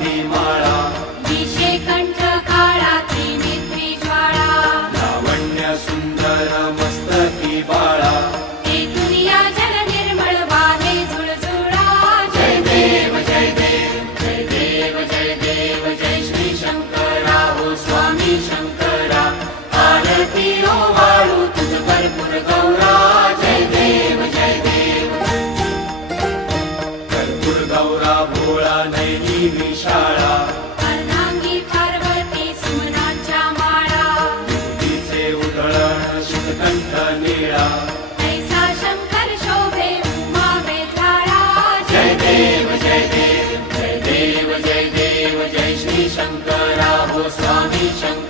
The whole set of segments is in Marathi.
Be Mani. गौरा भोळा नैनी विशाळा. अर्धांगी पार्वती सुमनाच्या माळा. तिचे उधळण शुकंठ निळा. ऐसा शंकर शोभे उमावे थाळा जय श्री शंकरा हो स्वामी शंकर.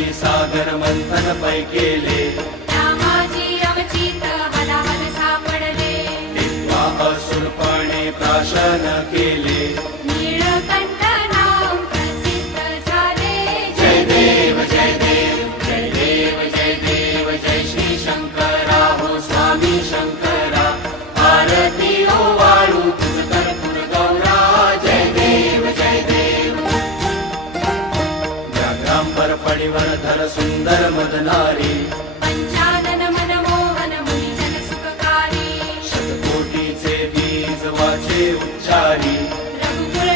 दैत्य सागर मंथन पै केले. रामाजी अवचित हलाहल सापडले. असुरपणे प्राशन केले. मणिवरधर सुंदर मदनारी। पंचानन मनमोहन मुनि जनसुखकारी शतकोटीचे बीज वाचे उच्चारी। रघुकुल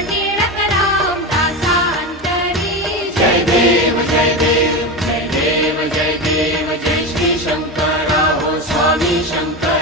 जय देव जय देव जय श्री शंकर हो स्वामी शंकर।